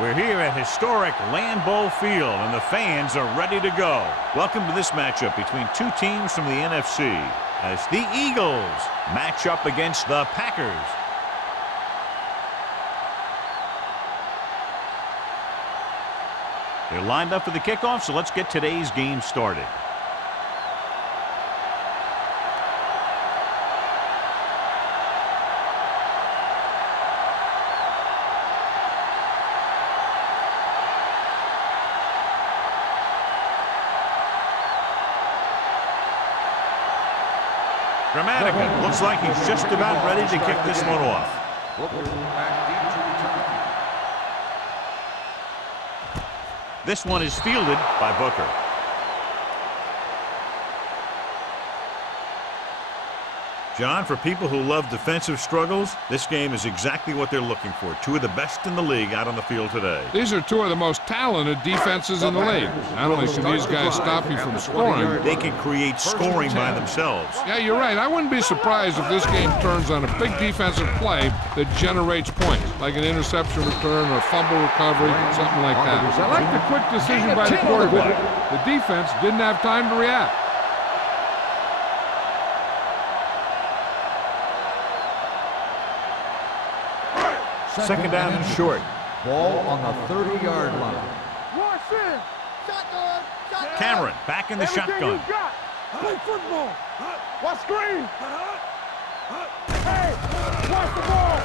We're here at historic Lambeau Field, and the fans are ready to go. Welcome to this matchup between two teams from the NFC as the Eagles match up against the Packers. They're lined up for the kickoff, so let's get today's game started. Dramatica looks like he's just about ready to kick this one off. This one is fielded by Booker. John, for people who love defensive struggles, this game is exactly what they're looking for. Two of the best in the league out on the field today. These are two of the most talented defenses in the league. Not only can these guys stop you from scoring, they can create scoring by themselves. Yeah, you're right. I wouldn't be surprised if this game turns on a big defensive play that generates points, like an interception return or a fumble recovery, something like that. I like the quick decision by the quarterback. The defense didn't have time to react. Second down and short. Ball on the 30-yard line. Cameron back in the shotgun. Play football. Watch screen. Hey, watch the ball.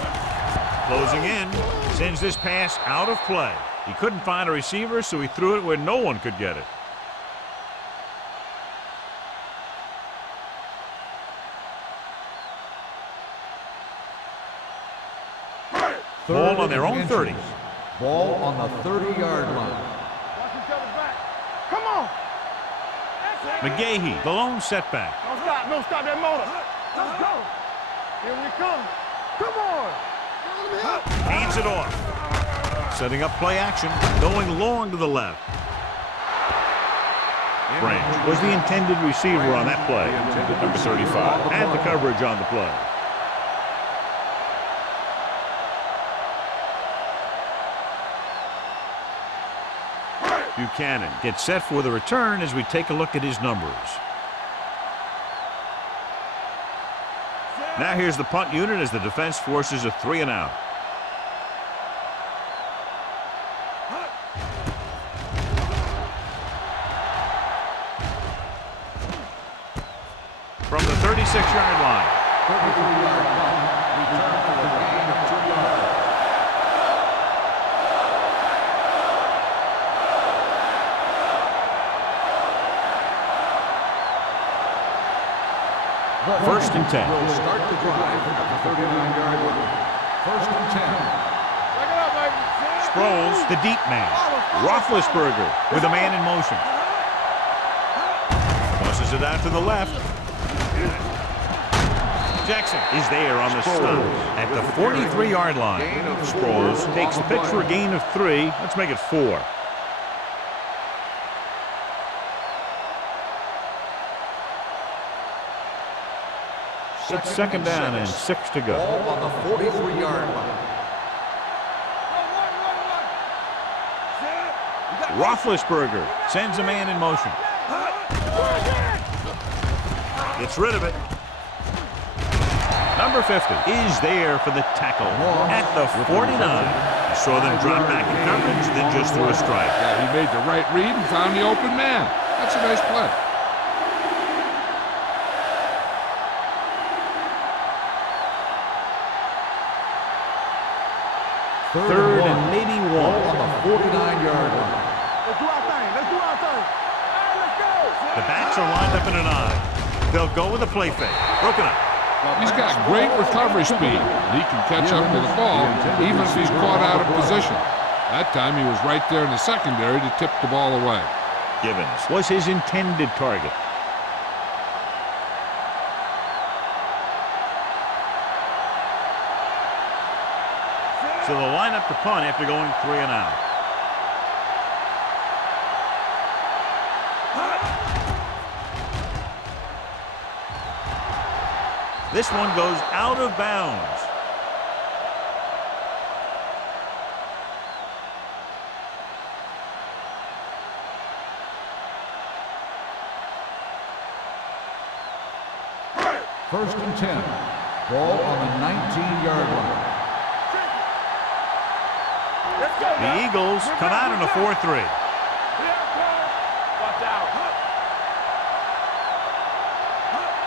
Closing in, sends this pass out of play. He couldn't find a receiver, so he threw it where no one could get it. Ball on their own 30. Ball on the 30-yard line. Watch each other back. Come on. McGahee, the lone setback. Don't stop that motor. Let's go. Here we come. Come on. Hands it off. Setting up play action, going long to the left. Branch was the intended receiver on that play. Number 35 had the coverage on the play. Buchanan gets set for the return as we take a look at his numbers. Now here's the punt unit as the defense forces a 3-and-out. From the 36-yard line. 33-yard punt. Return for a gain of 2 yards. First and 10. Will start the drive at the 39-yard line. First and 10. Sproles, the deep man. Roethlisberger with a man in motion. Tosses it out to the left. Jackson is there on the stop at the 43-yard line. Sproles takes the pitch for a gain of 3. Let's make it 4. It's second down and 6 to go. Ball on the 43-yard line. Roethlisberger sends a man in motion. Gets rid of it. Number 50 is there for the tackle at the 49. He saw them drop back in coverage, then just threw a strike. Yeah, he made the right read and found the open man. That's a nice play. Third and maybe 1. Ball on the 49-yard line. Let's do our thing. Let's do our thing. All right, let's go. The backs are lined up in an I. They'll go with a play fake. Broken up. He's got great recovery speed. He can catch up to the ball even if he's caught out of position. That time he was right there in the secondary to tip the ball away. Givens was his intended target. So the lineup to punt after going 3 and out. This one goes out of bounds. First and 10. Ball on the 19-yard line. The Eagles come out in a 4-3. Watch out.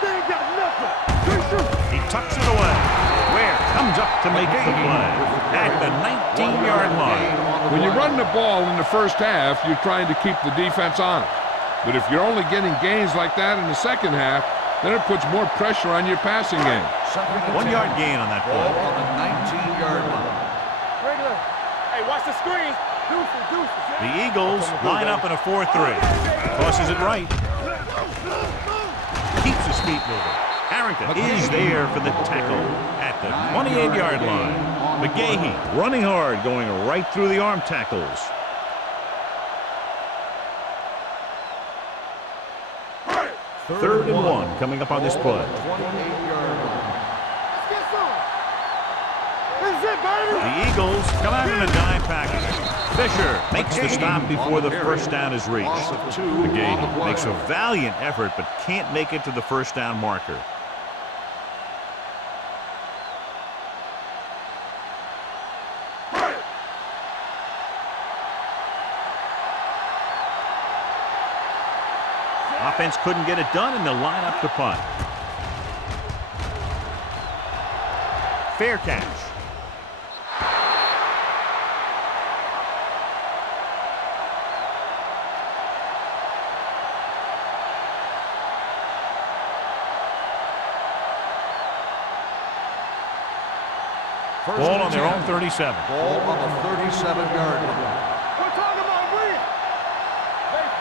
They ain't got nothing. He tucks it away. Ware comes up to make the play at the 19-yard line. When you run the ball in the first half, you're trying to keep the defense honest. But if you're only getting gains like that in the second half, then it puts more pressure on your passing game. 1 yard gain on that Ball play. on the 19-yard line. Regular. Hey, watch the screen. Deuces. The Eagles line up in a 4-3. Tosses it right. Keeps his feet moving. Harrington is there for the tackle at the 28-yard line. McGahee running hard, going right through the arm tackles. Third and 1 coming up on this play. 28-yard line. Let's get some. This is it, baby. The Eagles come out in a dime package. Fisher makes the stop before the first down is reached. Loss of 2 McGahee on the play. makes a valiant effort but can't make it to the first down marker. Offense couldn't get it done in the lineup to punt. Fair catch. Ball on their own 37. Ball on the 37-yard line. We're talking about win. Base.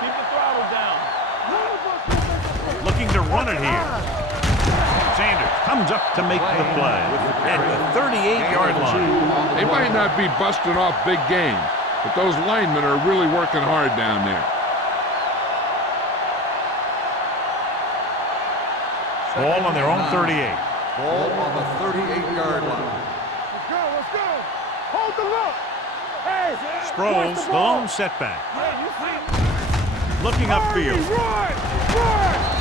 Keep the throttle down. Looking to run it here. Sanders comes up to make the play at the 38-yard line. They might not be busting off big game, but those linemen are really working hard down there. Ball on their own 38. Ball on the 38-yard line. Let's go. Hold the look. Hey. Sproles, the lone setback. Looking upfield. Run.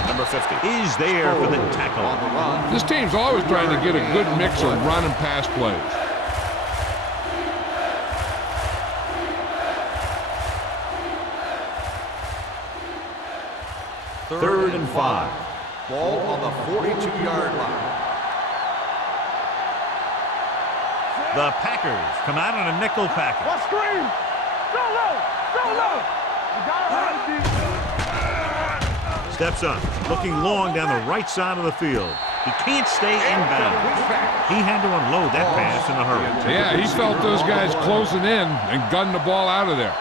Number 50 is there for the On the tackle. run. This team's always trying to get a good mix of run and pass plays. Third and 5. Ball on the 42-yard line. The Packers come out in a nickel package. What screen? Go low. You got it. Steps up, looking long down the right side of the field. He can't stay inbound. He had to unload that pass in a hurry. Yeah, he felt those guys closing in and gunned the ball out of there.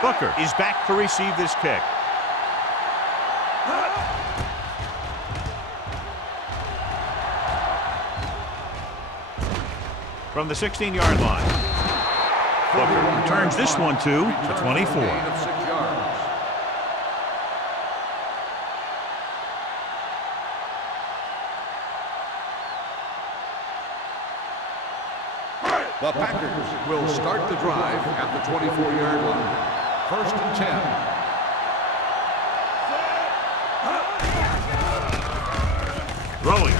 Booker is back to receive this kick. From the 16-yard line. Booker returns this one to the 24. Gain of 6 yards. The Packers will start the drive at the 24-yard line. First and 10. Throwing.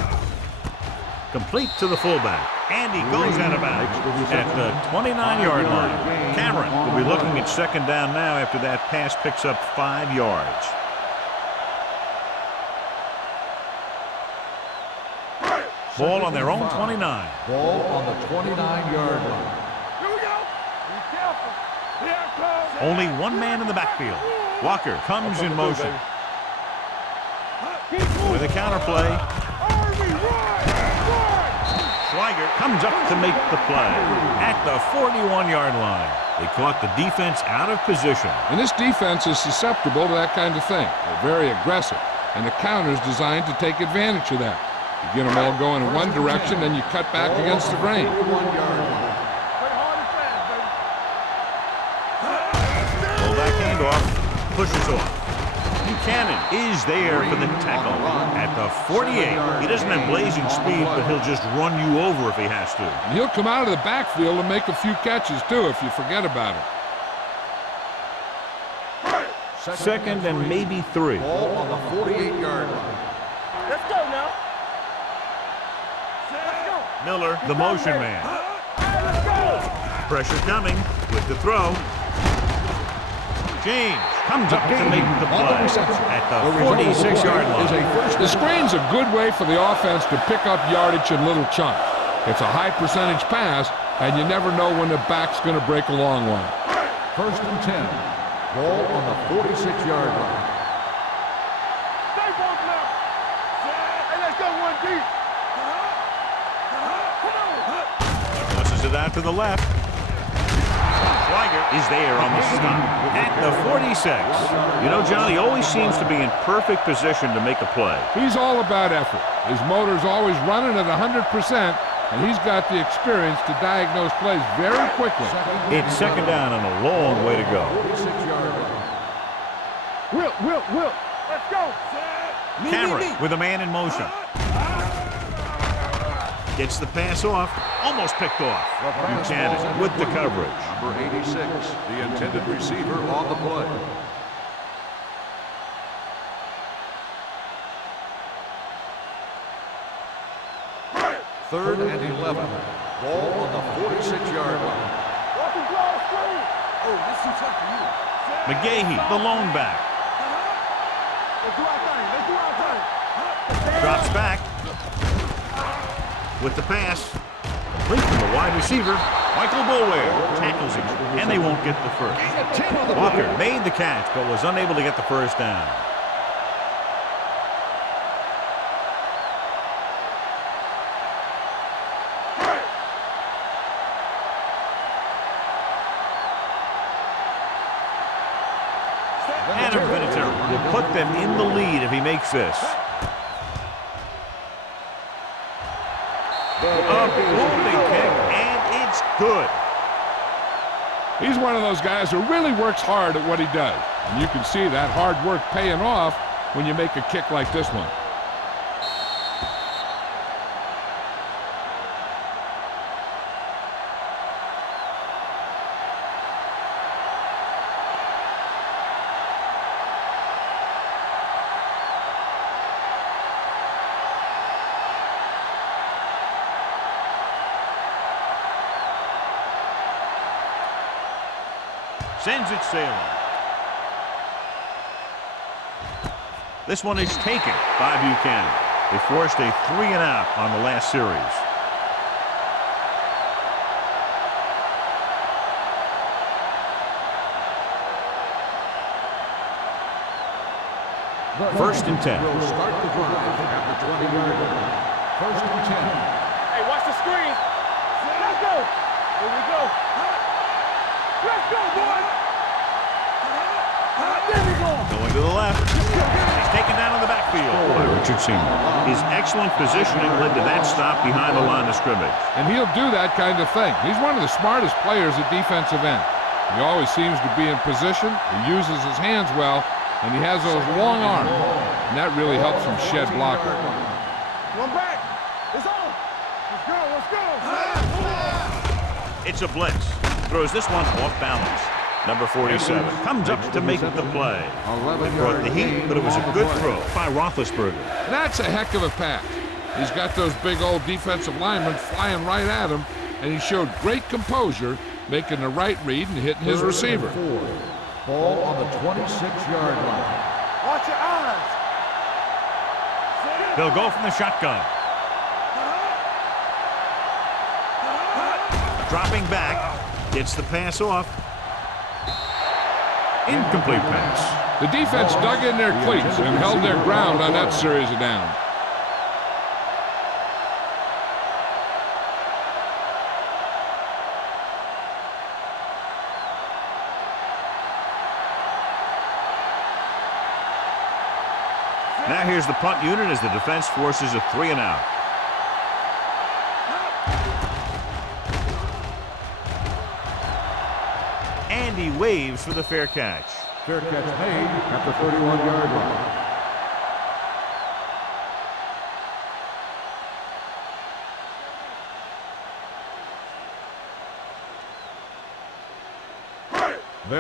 Complete to the fullback. And he goes out of bounds at the 29-yard line. Cameron will be looking at second down now after that pass picks up 5 yards. Ball on their own 29. Ball on the 29-yard line. Here we go. Be careful. Here it comes. Only one man in the backfield. Walker comes in motion. With a counterplay. Army, run! Schweiger comes up to make the play at the 41-yard line. They caught the defense out of position. And this defense is susceptible to that kind of thing. They're very aggressive, and the counter's designed to take advantage of that. You get them all going in one direction, then you cut back against the grain. 41-yard line. Play hard and fast, baby. Pull back handoff. Pushes off. Buchanan is there for the tackle at the 48. He doesn't have blazing speed, but he'll just run you over if he has to. And he'll come out of the backfield and make a few catches, too, if you forget about him. Second and maybe 3. Ball on the 48-yard line. Let's go now. Let's go. Miller, the motion man. Let's go. Pressure coming with the throw. James comes up to make the play at the 46-yard line. The screen's a good way for the offense to pick up yardage in little chunks. It's a high percentage pass, and you never know when the back's going to break a long one. First and 10. Ball on the 46-yard line. Stay both now. Hey, let's go one deep. Come on. Tosses it out to the left. Schweiger is there on the stop at the 46. You know, John, he always seems to be in perfect position to make a play. He's all about effort. His motor's always running at 100%, and he's got the experience to diagnose plays very quickly. It's second down and a long way to go. 46-yard line. Will. Let's go. Cameron with a man in motion. Gets the pass off. Almost picked off. Buchanan with the coverage. Number 86, the intended receiver on the play. Third and 11. Ball on the 46-yard line. Walking draw screen. Oh, this is tough for you. McGahee, the lone back. Let's do our thing. Let's do our thing. Drops back. With the pass. Complete to the wide receiver. Michael Boulware tackles him, and they won't get the first. Walker made the catch, but was unable to get the first down. Adam Vinatieri will put them in the lead if he makes this. A booming kick, and it's good. He's one of those guys who really works hard at what he does. And you can see that hard work paying off when you make a kick like this one. Sends it sailing. This one is taken by Buchanan. They forced a 3-and-out on the last series. First and 10. Will start the drive at the 20-yard line. First and 10. Hey, watch the screen. Let's go. Here we go. Let's go, boys. There we go. Going to the left. He's taken down in the backfield by Richard Seymour. His excellent positioning led to that stop behind the line of scrimmage. And he'll do that kind of thing. He's one of the smartest players at defensive end. He always seems to be in position. He uses his hands well, and he has those long arms. And that really helps him shed blockers. One back. It's on. Let's go. Let's go. It's a blitz. Throws this one off balance. Number 47 comes up to make the play. They brought the heat, but it was a good throw by Roethlisberger. That's a heck of a pass. He's got those big old defensive linemen flying right at him, and he showed great composure, making the right read and hitting his receiver. Ball on the 26-yard line. Watch your eyes. They'll go from the shotgun. Dropping back. Gets the pass off. Incomplete pass. The defense dug in their cleats and held their ground on that series of downs. Now here's the punt unit as the defense forces a 3 and out. And he waves for the fair catch. Fair catch made at the 31-yard line.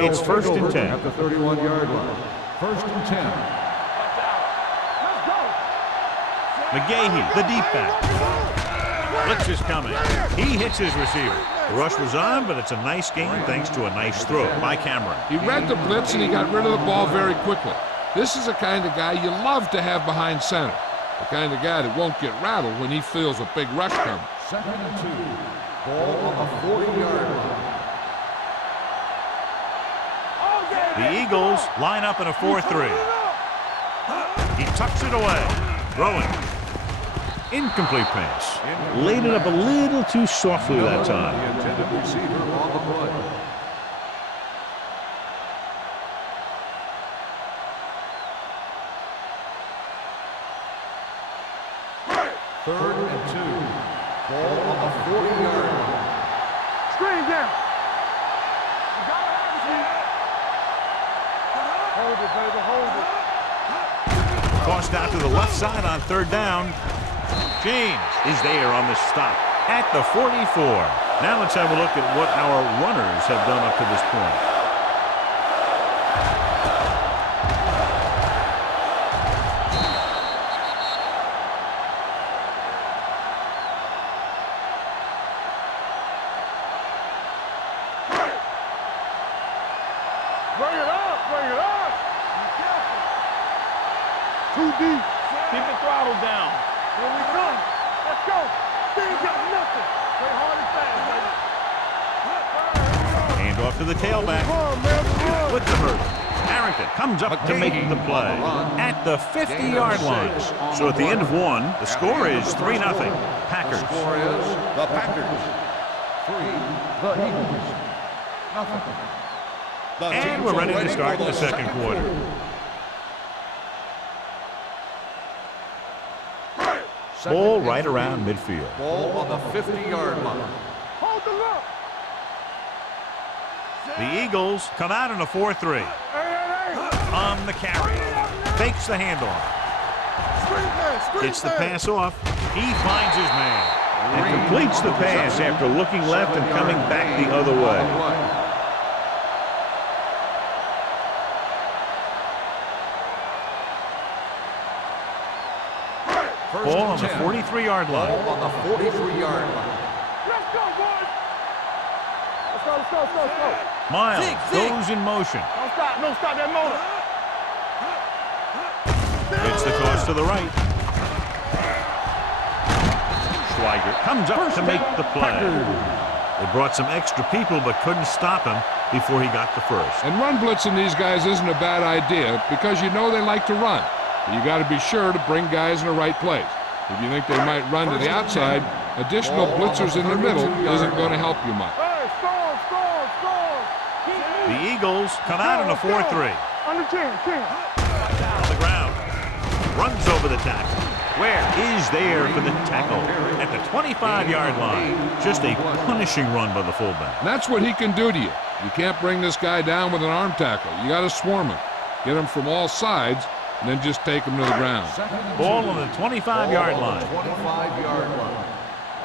It's 1st and 10. At the 31-yard line. 1st and 10. McGahee, the deep back. Blitz is coming. He hits his receiver. The rush was on, but it's a nice game thanks to a nice throw by Cameron. He read the blitz and he got rid of the ball very quickly. This is the kind of guy you love to have behind center. The kind of guy that won't get rattled when he feels a big rush coming. 2nd and 2. Ball on the 40-yard line. The Eagles line up in a 4-3. He tucks it away. Throwing. Incomplete pass. Laid it up a little too softly that time. The intended receiver on the play. Third and 2. Ball on the 40-yard line. Screen down. Hold it, baby, hold it. Tossed out to the left side on 3rd down. James is there on the stop at the 44. Now let's have a look at what our runners have done up to this point. Bring it up, bring it up. Too deep. Keep the throttle down. Here we come. Let's go. They ain't got nothing. Play hard and fast, baby. Hand off to the tailback. Run, man, run. With the hurt. Harrington comes up to make the play at the 50-yard line. So at the end of one, the score is 3-0. Packers. The score is the Packers 3, the Eagles nothing. The And teams we're ready are to start for the second quarter. Ball right around midfield. Ball on the 50-yard line. Hold the look. The Eagles come out in a 4-3. Hey, hey, hey. On the carry. Fakes the handoff. Screen pass, screen Gets the pass off. He finds his man. And completes the pass after looking left and coming back the other way. Ball on the 43-yard line. Ball on the 43-yard line. Let's go, boys. Let's go, let's go, let's go, let's go. Miles goes in motion. Don't stop that motor. Gets the toss to the right. Schweiger comes up to make the play. They brought some extra people but couldn't stop him before he got the first. And run blitzing these guys isn't a bad idea because you know they like to run. You got to be sure to bring guys in the right place. If you think they might run to the outside, additional blitzers in the middle isn't going to help you much. Hey, score. The Eagles come out in a 4-3. Under 10. On the ground. Runs over the tackle. Where is there for the tackle? At the 25-yard line. Just a punishing run by the fullback. And that's what he can do to you. You can't bring this guy down with an arm tackle. You got to swarm him. Get him from all sides, and then just take him to the ground. Ball on the 25-yard line. 25-yard line.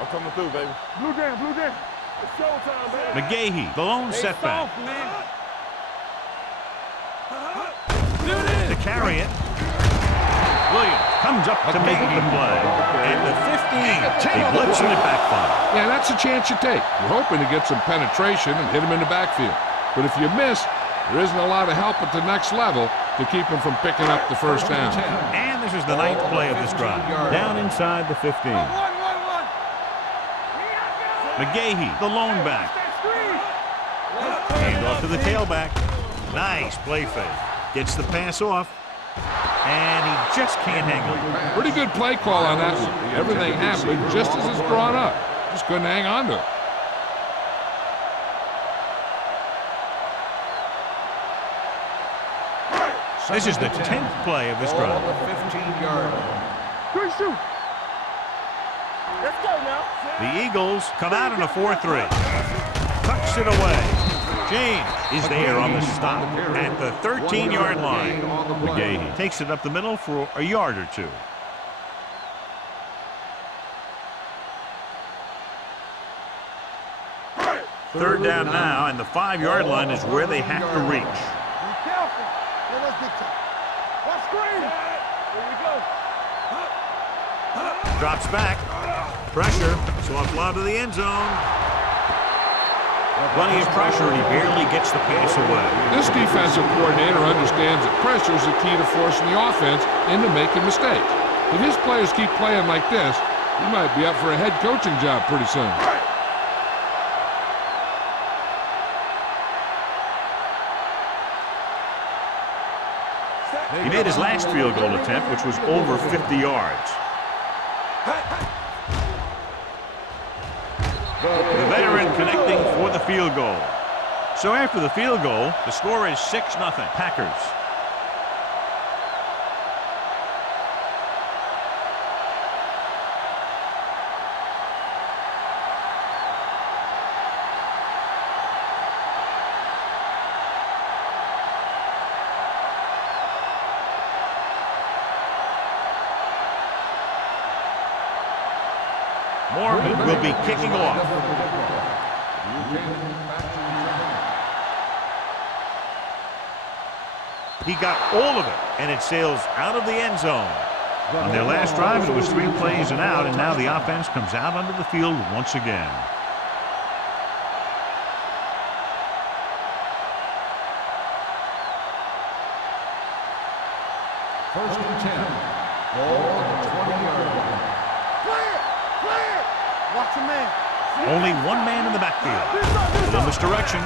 I'm coming through, baby. Blue down. It's showtime, baby. McGahee, the lone setback. To carry it. Williams comes up to make the play. And the 15. He blitzed and it backfired. Yeah, that's a chance you take. You're hoping to get some penetration and hit him in the backfield. But if you miss, there isn't a lot of help at the next level to keep him from picking up the first down. And this is the ninth play of this drive. Down inside the 15. McGahee, the lone back. Hand off to the tailback. Nice play fake. Gets the pass off. And he just can't hang on. Pretty good play call on that one. Everything happened just as it's drawn up. Just couldn't hang on to it. This is the 10th play of this drive. On the 15-yard line. Good shoot. Let's go now. The Eagles come out in a 4-3. Tucks it away. James is there on the stop at the 13-yard line. McGahee takes it up the middle for a yard or two. Third down now, and the 5-yard line is where they have to reach. Be careful. Let us get to. Watch screen. Here we go. Drops back. Pressure. Soft lob to the end zone. Plenty of pressure, and he barely gets the pass away. This defensive coordinator understands that pressure is the key to forcing the offense into making mistakes. If his players keep playing like this, he might be up for a head coaching job pretty soon. He made his last field goal attempt, which was over 50 yards. The veteran connecting for the field goal. So after the field goal, the score is 6-0 Packers. Mormon will be kicking off. He got all of it, and it sails out of the end zone. On their last drive, it was 3 plays and out, and now the offense comes out onto the field once again. First and 10. Ball on the 20-yard line. Watch your man. Only one man in the backfield. Little misdirection.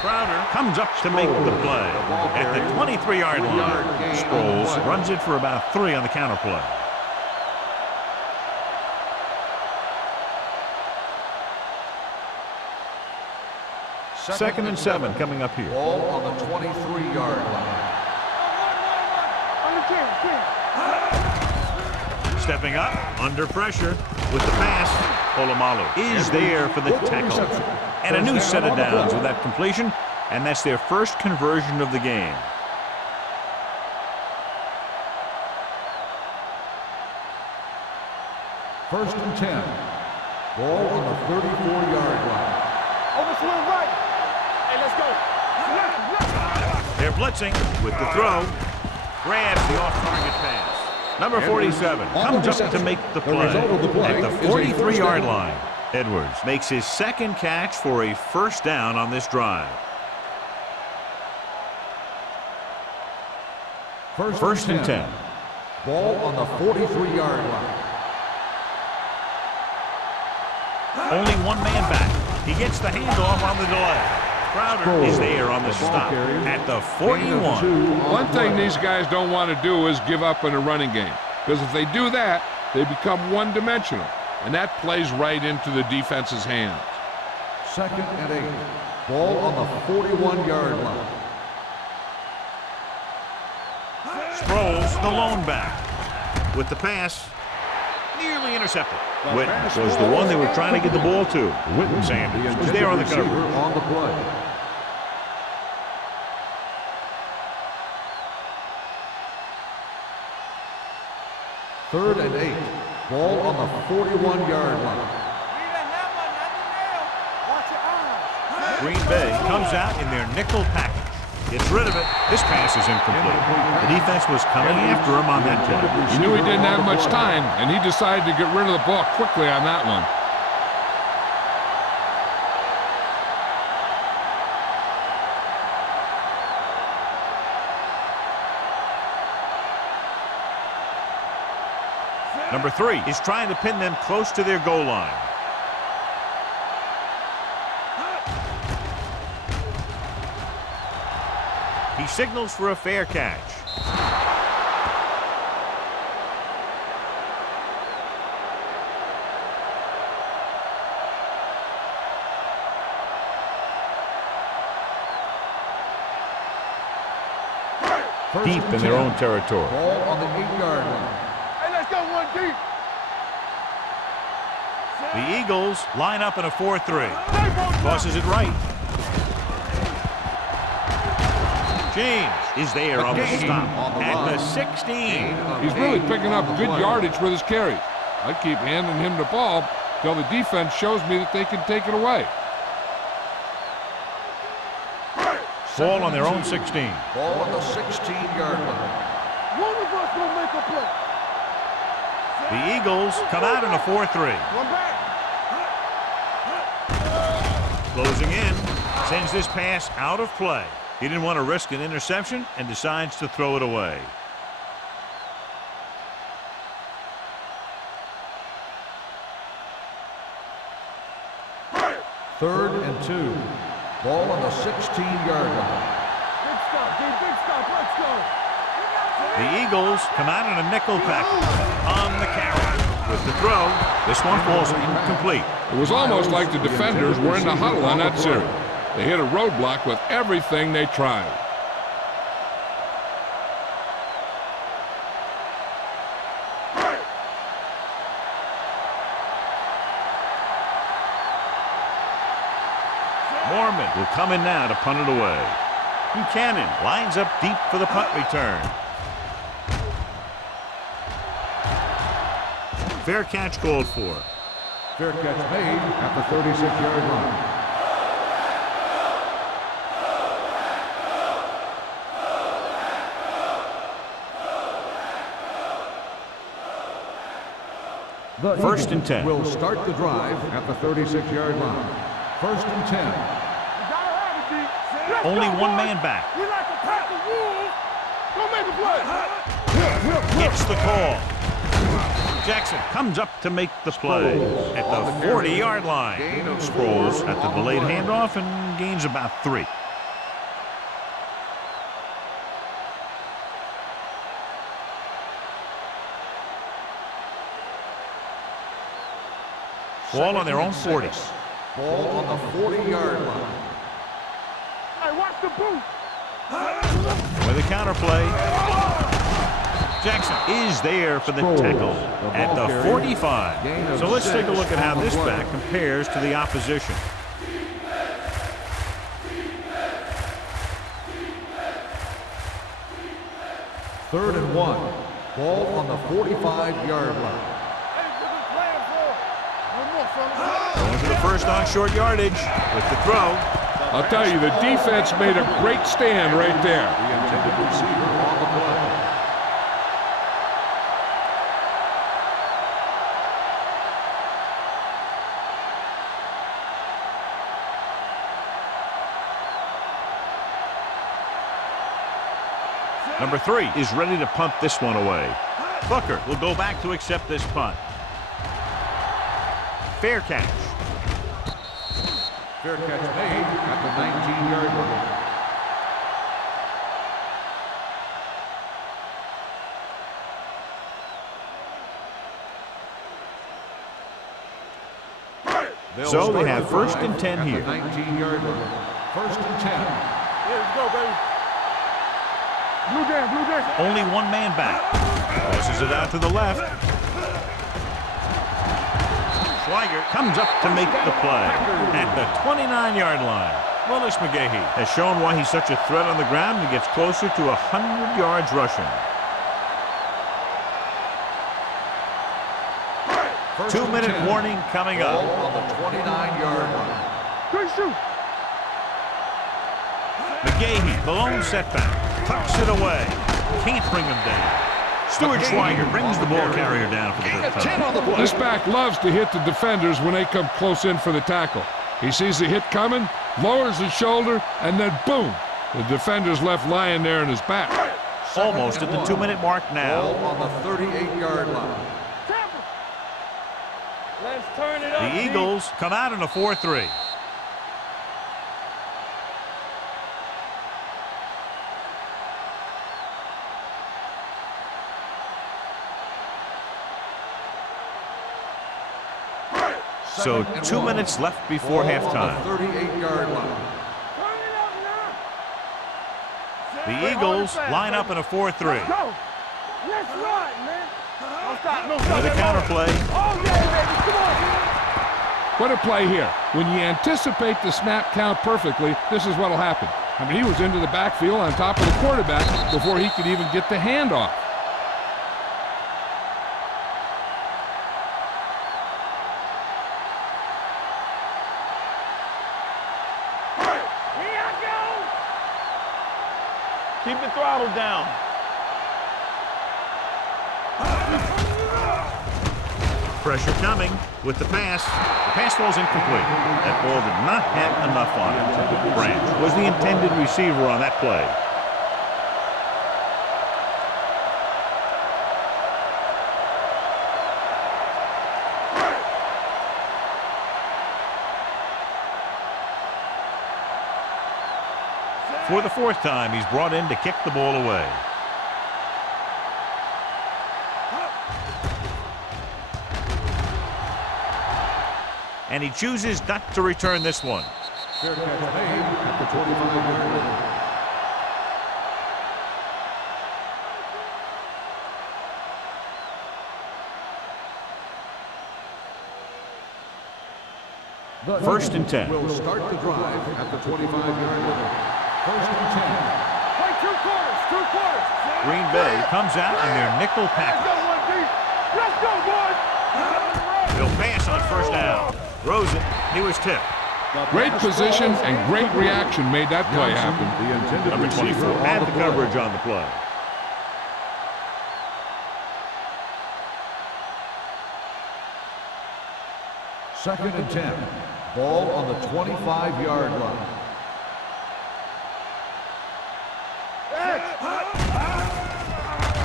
Crowder comes up to make the play. At the 23-yard line, Sproles runs it for about 3 on the counter play. Second and 7 coming up here. Ball on the 23-yard line. Stepping up, under pressure, with the pass. Polamalu is there for the tackle. And a new set of downs with that completion, and that's their first conversion of the game. First and 10. Ball on the 34-yard line. Overswing right. Hey, let's go. They're blitzing with the throw. Grabs the off-target pass. Number 47 comes up to make the play at the 43-yard line. Edwards makes his second catch for a first down on this drive. First and 10. Ball on the 43-yard line. Only one man back. He gets the handoff on the delay. Crowder is there on the stop at the 41. One thing these guys don't want to do is give up in a running game, because if they do that, they become one-dimensional, and that plays right into the defense's hands. Second and 8. Ball on the 41-yard line. Sproles, the lone back, with the pass, nearly intercepted. Witt was the one they were trying to get the ball to. Sanders was there on the cover. On the play. Third and 8. Ball on the 41-yard line. Green Bay comes out in their nickel package. Gets rid of it. This pass is incomplete. The defense was coming after him on that play. He knew he didn't have much time, and he decided to get rid of the ball quickly on that one. Number 3 is trying to pin them close to their goal line. He signals for a fair catch. Deep in their own territory. Ball on the 8-yard line. Hey, let's go one deep. The Eagles line up in a 4-3. Tosses it right. James is there on the stop at the 16. He's really picking up good yardage with his carries. I keep handing him the ball till the defense shows me that they can take it away. Ball on their own 16. Ball on the 16-yard line. One of us will make a play. The Eagles come out in a 4-3. One back. Closing in, sends this pass out of play. He didn't want to risk an interception and decides to throw it away. Third and 2. Ball on the 16-yard line. Big stop, dude. Big stop. Let's go. The Eagles come out in a nickel package on the carry. With the throw, this one falls incomplete. It was almost like the defenders were in the huddle on that series. They hit a roadblock with everything they tried. Mormon will come in now to punt it away. Buchanan lines up deep for the punt return. Fair catch called for. Fair catch made at the 36-yard line. The First and 10. Will start the drive at the 36-yard line. First and 10. Only one man back. We like to pack the wolves. Go make a play. Gets the call. Jackson comes up to make the play at the 40-yard line. Sproles at the delayed handoff and gains about 3. Ball on their own 40. Ball on the 40-yard line. Hey, watch the boot. With a counterplay. Jackson is there for the tackle at the 45. So let's take a look at how this back compares to the opposition. Third and 1. Ball on the 45-yard line. Going for the first on short yardage with the throw. I'll tell you, the defense made a great stand right there. The intended receiver on the play. Number 3 is ready to punt this one away. Booker will go back to accept this punt. Fair catch. Fair catch made at the 19-yard line. So they have first and 10 here. 19-yard line. First and 10. Yeah, let's go, baby. Blue down. Only one man back. Tosses it out to the left. Schweiger comes up to make the play at the 29-yard line. Willis McGahee has shown why he's such a threat on the ground and gets closer to 100 yards rushing. 2-minute warning coming up. Ball on the 29-yard line. Good shoot. McGahee, the lone setback, tucks it away. Can't bring him down. Stuart Schweiger brings the ball carrier down for the good time. This back loves to hit the defenders when they come close in for the tackle. He sees the hit coming, lowers his shoulder, and then boom, the defender's left lying there in his back. Almost at the 2-minute mark now. Ball on the 38-yard line. Let's turn it up. The Eagles come out in a 4-3. So 2 minutes left before halftime. 38-yard line. The Eagles line up in a 4-3. Let's go. Let's run, man. No stop, no stop. With a counterplay. Oh, yeah, baby. Come on. What a play here. When you anticipate the snap count perfectly, this is what will happen. I mean, he was into the backfield on top of the quarterback before he could even get the handoff. Here I go. Keep the throttle down. Pressure coming with the pass. The pass falls incomplete. That ball did not have enough on it. Branch was the intended receiver on that play. For the 4th time, he's brought in to kick the ball away. And he chooses not to return this one. Fair catch made at the 25-yard line. First and 10. Will start the drive at the 25-yard line. First and 10. Play 2 quarters, 2 quarters. Green Bay comes out in their nickel Let's package. go, 1D. Let's go, boys. They'll pass on first down. Throws it. He was tipped. Great position and great reaction made that play happen. The intended Number 24 receiver on had the the play. coverage on the play. Second and 10. Ball on the 25-yard line.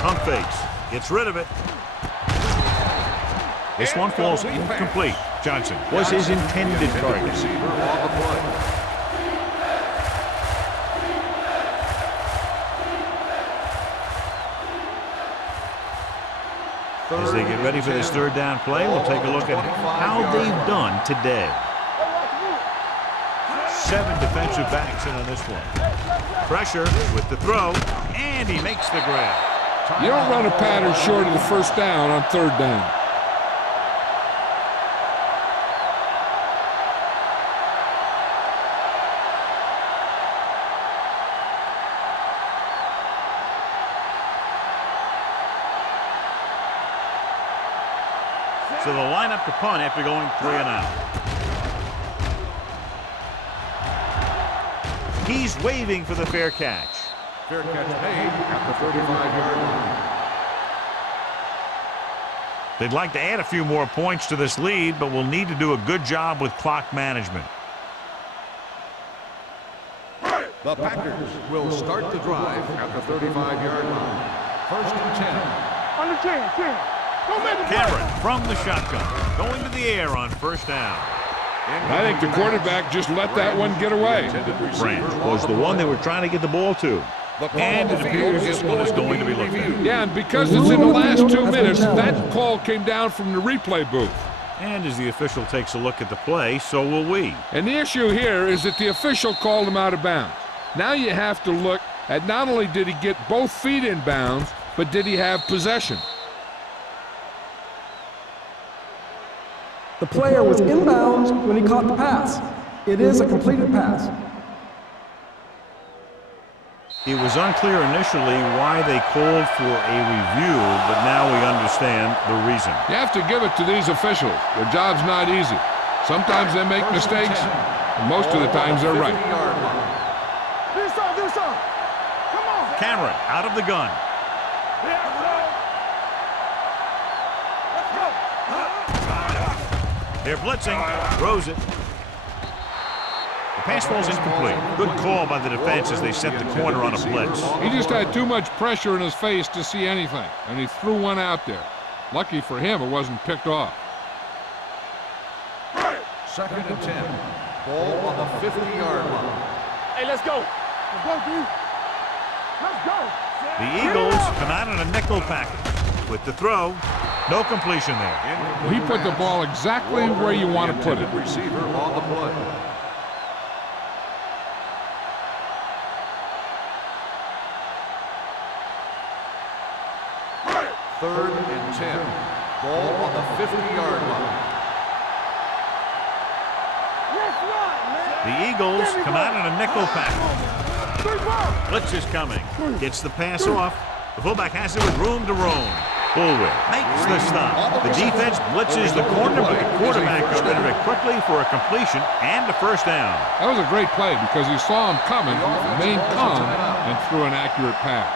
Pump fakes. Gets rid of it. This one falls incomplete. Johnson was his intended target. Receiver on the play. As they get ready for this 3rd down play, we'll take a look at how they've done today. 7 defensive backs in on this one. Pressure with the throw, and he makes the grab. You don't run a pattern short of the first down on 3rd down. So they'll line up to punt after going 3 and out. He's waving for the fair catch. Fair catch made at the 35-yard line. They'd like to add a few more points to this lead, but will need to do a good job with clock management. The Packers will start the drive at the 35-yard line. First and 10. On the 10. Don't make it. Cameron from the shotgun, going to the air on first down. I think the quarterback just let that one get away. Branch was the one they were trying to get the ball to. And it appears this one is going to be looked at. Yeah, and because it's in the last 2 minutes, that call came down from the replay booth. And as the official takes a look at the play, so will we. And the issue here is that the official called him out of bounds. Now you have to look at not only did he get both feet in bounds, but did he have possession? The player was inbounds when he caught the pass. It is a completed pass. It was unclear initially why they called for a review, but now we understand the reason. You have to give it to these officials. Their job's not easy. Sometimes they make mistakes, and most of the times they're right. Do something. Come on. Cameron out of the gun. They're blitzing. Throws it. The pass falls incomplete. Good call by the defense as they set the corner on a blitz. He just had too much pressure in his face to see anything, and he threw one out there. Lucky for him, it wasn't picked off. Second and 10. Ball on the 50-yard line. Hey, let's go. Let's go, D. Let's go. The Eagles come out in a nickel package with the throw. No completion there. He put the ball exactly where you want to put it. Receiver on the play. Third and 10. Ball on the 50-yard line. The Eagles come out in a nickel package. Blitz is coming. Gets the pass off. The fullback has it with room to roam. Bullwhip makes the stop. The defense blitzes the corner, but the quarterback got rid of it quickly for a completion and a first down. That was a great play because he saw him coming, remained calm, and threw an accurate pass.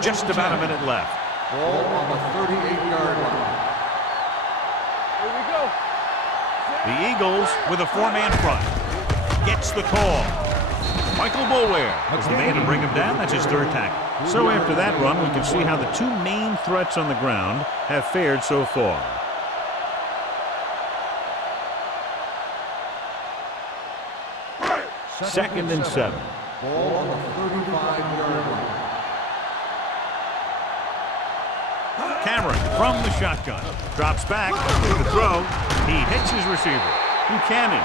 Just about a minute left. Ball on the 38-yard line. Here we go. The Eagles with a four-man front. Gets the call. Michael Boulware was the man to bring him down. That's his third tackle. So after that run, we can see how the two main threats on the ground have fared so far. Second and 7. Ball on the 35-yard line. Cameron from the shotgun. Drops back. To throw. He hits his receiver. Buchanan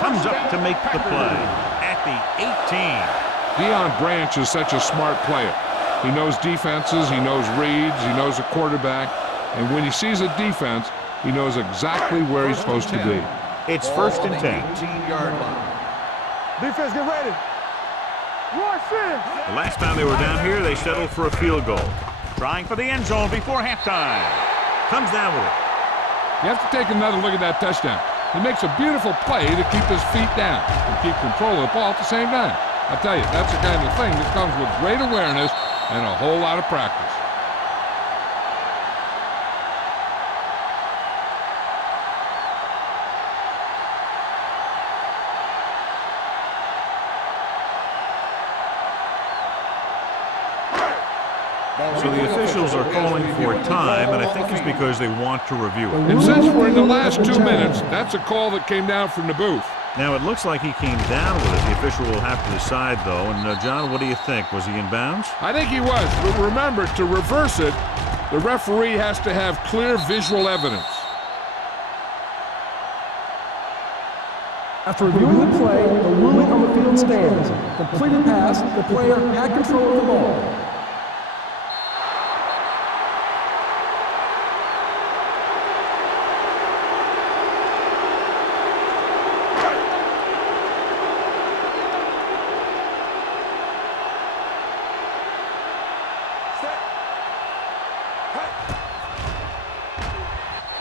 comes up to make the play at the 18. Deion Branch is such a smart player. He knows defenses, he knows reads, he knows a quarterback, and when he sees a defense, he knows exactly where he's supposed to be. It's first and 10. 18-yard line. Defense, get ready. Watch this. The last time they were down here, they settled for a field goal. Trying for the end zone before halftime. Comes down with it. You have to take another look at that touchdown. He makes a beautiful play to keep his feet down and keep control of the ball at the same time. I tell you, that's the kind of thing that comes with great awareness and a whole lot of practice. So the officials are calling for time, and I think it's because they want to review it. And since we're in the last 2 minutes, that's a call that came down from the booth. Now, it looks like he came down with it. The official will have to decide, though. And, John, what do you think? Was he in bounds? I think he was, but remember, to reverse it, the referee has to have clear visual evidence. After reviewing the play, the ruling on the field stands. Completed pass, the player had control of the ball.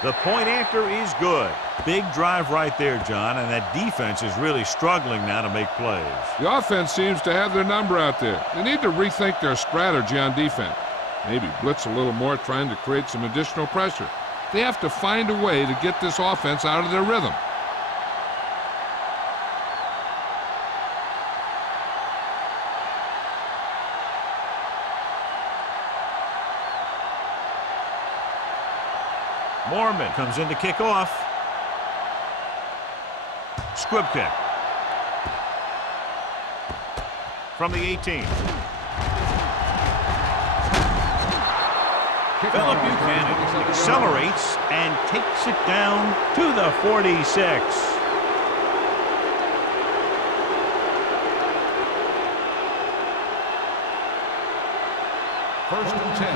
The point after is good. Big drive right there, John, and that defense is really struggling now to make plays. The offense seems to have their number out there. They need to rethink their strategy on defense. Maybe blitz a little more, trying to create some additional pressure. They have to find a way to get this offense out of their rhythm. Mormon comes in to kick off. Squib kick. From the 18. Philip Buchanan accelerates and takes it down to the 46. First and 10.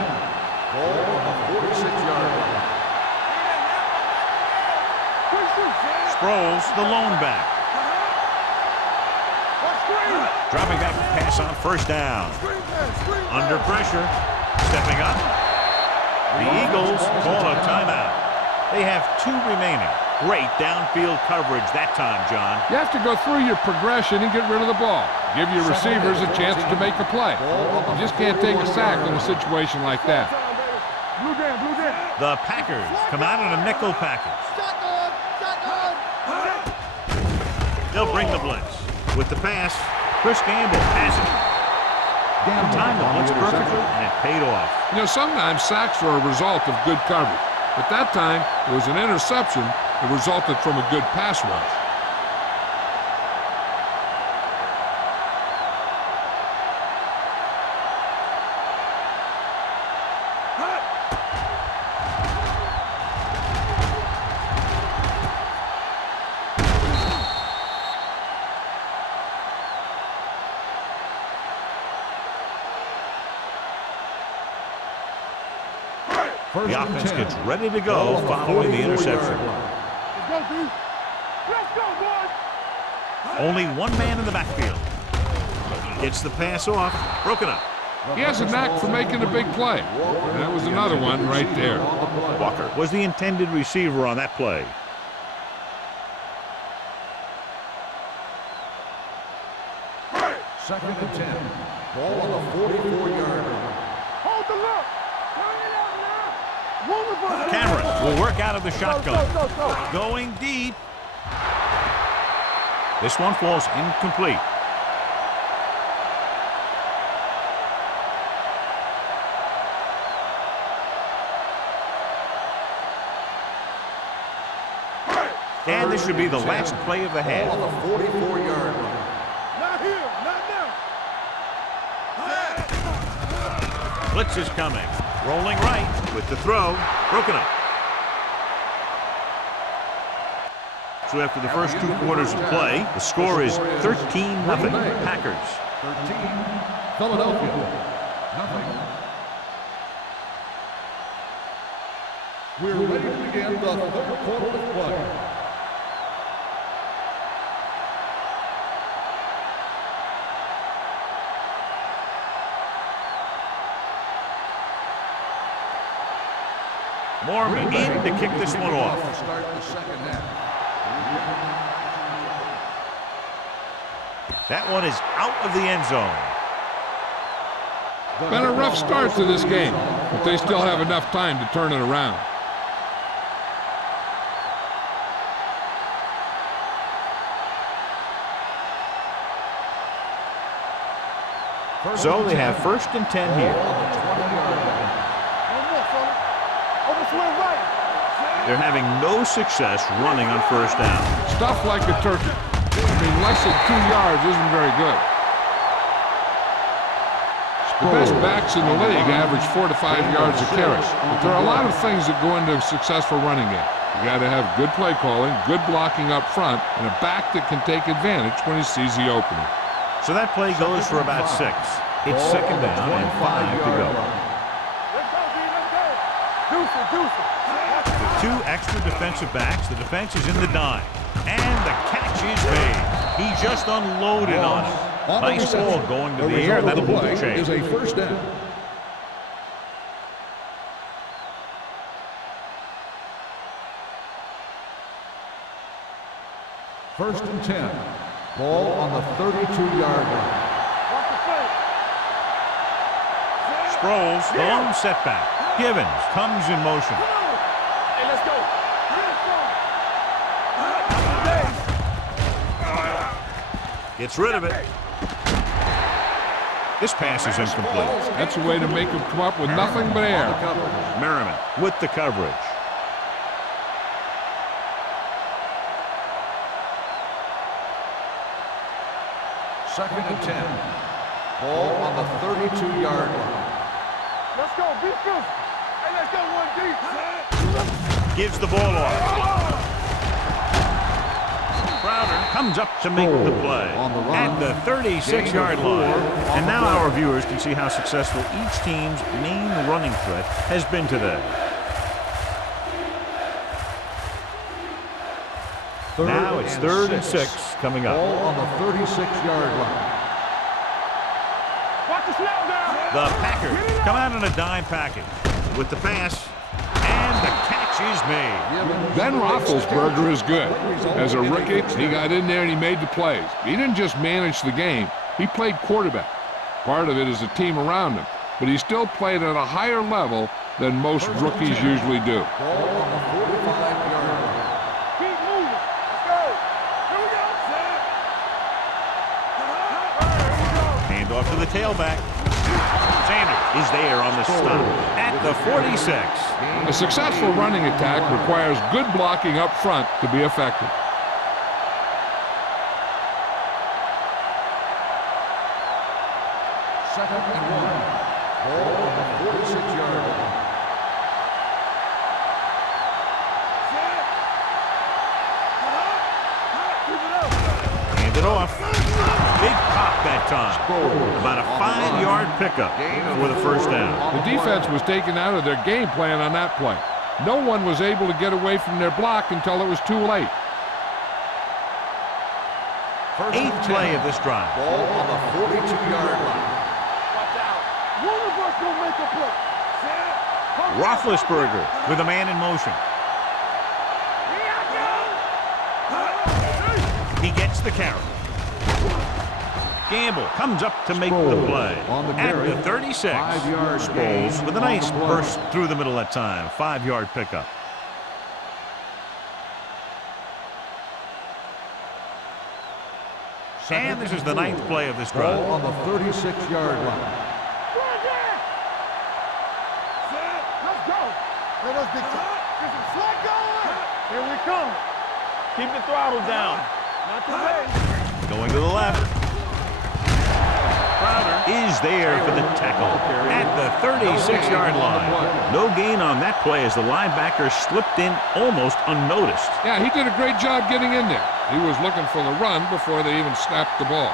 Ball on the 46-yard line. Sproles, the lone back. Dropping back to pass on first down. Under pressure. Stepping up. The Eagles call a timeout. They have 2 remaining. Great downfield coverage that time, John. You have to go through your progression and get rid of the ball. Give your receivers a chance to make a play. You just can't take a sack in a situation like that. The Packers come out in a nickel package. They'll bring the blitz. With the pass, Chris Gamble has it. Timed the blitz perfectly, and it paid off. You know, sometimes sacks are a result of good coverage. But that time, it was an interception It resulted from a good pass rush. The offense gets ready to go following the interception. Let's go, D. Let's go, boys. Only one man in the backfield. Gets the pass off. Broken up. He has a knack for making a big play. And that was another one right there. Walker was the intended receiver on that play. Second and 10. Ball on the 44-yard line. Hold the look. Turn it out now. Move the ball. Cameron will work out of the shotgun. Go. Going deep. This one falls incomplete. And this should be the last play of the half. On the 44-yard line. Not here. Not now. Blitz is coming. Rolling right with the throw. Broken up. So after the first 2 quarters of play, the score is 13-0. Packers. 13. Philadelphia. Nothing. We're ready to begin the third quarter of play. Mormon in to kick this one off. Start the second half. That one is out of the end zone. Been a rough start to this game, but they still have enough time to turn it around. So they have 1st and 10 here. They're having no success running on 1st down. Stuff like a turkey. I mean, less than 2 yards isn't very good. The best backs in the league average 4 to 5 yards a carry. But there are a lot of things that go into a successful running game. You got to have good play calling, good blocking up front, and a back that can take advantage when he sees the opening. So that play goes for about 6. It's 2nd down and 5 to go. Let's go, D. Let's go. Deuce it. With 2 extra defensive backs, the defense is in the dime. And the catch is made. He just unloaded on it. Nice ball going to the air. That'll move the chain. Is a first down. First and 10. Ball on the 32-yard line. Watch the play. Sproles, the lone setback. Givens comes in motion. Hey, let's go. Gets rid of it. This pass is incomplete. That's a way to make him come up with nothing but air. Merriman with the coverage. Second and 10. Ball on the 32-yard line. Let's go. Be physical. Hey, let's go. 1 deep. Gives the ball off. Crowder comes up to make the play at the 36-yard line. And now our viewers can see how successful each team's main running threat has been today. Now it's 3rd and 6 coming up. Ball on the 36-yard line. Watch the snap down. The Packers come out in a dime package with the pass, and the catch is made. Ben Roethlisberger is good. As a rookie, he got in there and he made the plays. He didn't just manage the game, he played quarterback. Part of it is the team around him, but he still played at a higher level than most rookies usually do. Ball on the 45-yard line. Keep moving. Let's go. Here we go. Hand off to the tailback. Sanders is there on the stop at the 46. A successful running attack requires good blocking up front to be effective. Second and 1. Ball on the 46-yard line. Hand it off. Big pop that time. About a 5-yard pickup for the first down. The defense was taken out of their game plan on that play. No one was able to get away from their block until it was too late. Eighth play of this drive. Ball on the 42-yard line. One of us will make a play. Roethlisberger with a man in motion. He gets the carry. Gamble comes up to make the play. At the 36. Sproles with a nice burst through the middle that time. 5-yard pickup. And this is the 9th play of this drive. Ball on the 36-yard line. Let's go. Let us big time. This is slug going. Here we come. Keep the throttle down. Not today. Going to the left. Crowder is there for the tackle at the 36-yard line. No gain on that play as the linebacker slipped in almost unnoticed. Yeah, he did a great job getting in there. He was looking for the run before they even snapped the ball.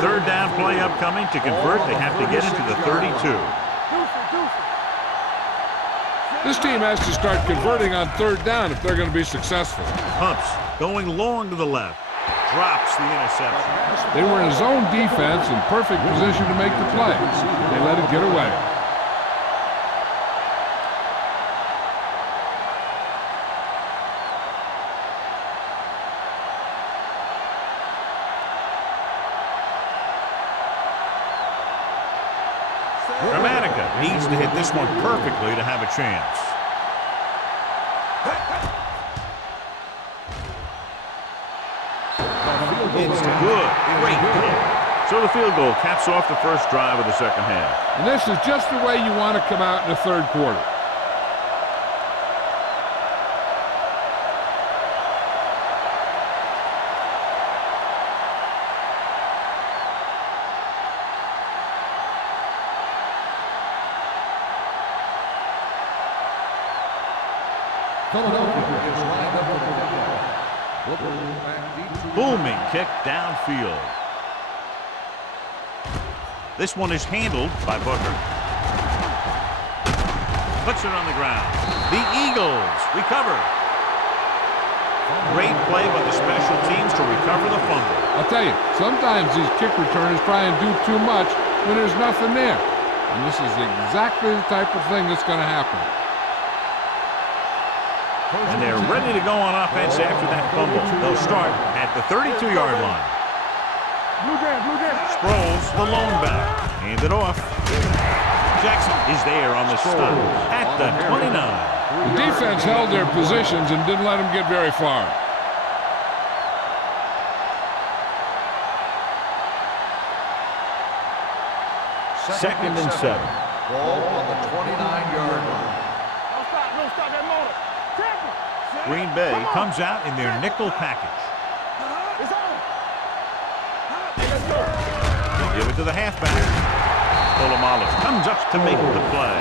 Third down play upcoming. To convert, they have to get into the 32. This team has to start converting on third down if they're going to be successful. Pumps going long to the left. Drops the interception. They were in zone defense in perfect position to make the play. They let it get away. Dramatica needs to hit this one perfectly to have a chance. It's good. Great kick. So the field goal caps off the first drive of the second half. And this is just the way you want to come out in the third quarter. Booming kick downfield. This one is handled by Booker. Puts it on the ground. The Eagles recover. Great play by the special teams to recover the fumble. I'll tell you, sometimes these kick returners try and do too much when there's nothing there. And this is exactly the type of thing that's going to happen. And they're ready to go on offense after that fumble. They'll start at the 32-yard line. Sproles, the lone back. Hand it off. Jackson is there on the stop at the 29. The defense held their positions and didn't let them get very far. Second and 7. Ball on the 29-yard line. No stop that motor. Green Bay comes out in their nickel package. It's on. They give it to the halfback. Polamalu comes up to make the play.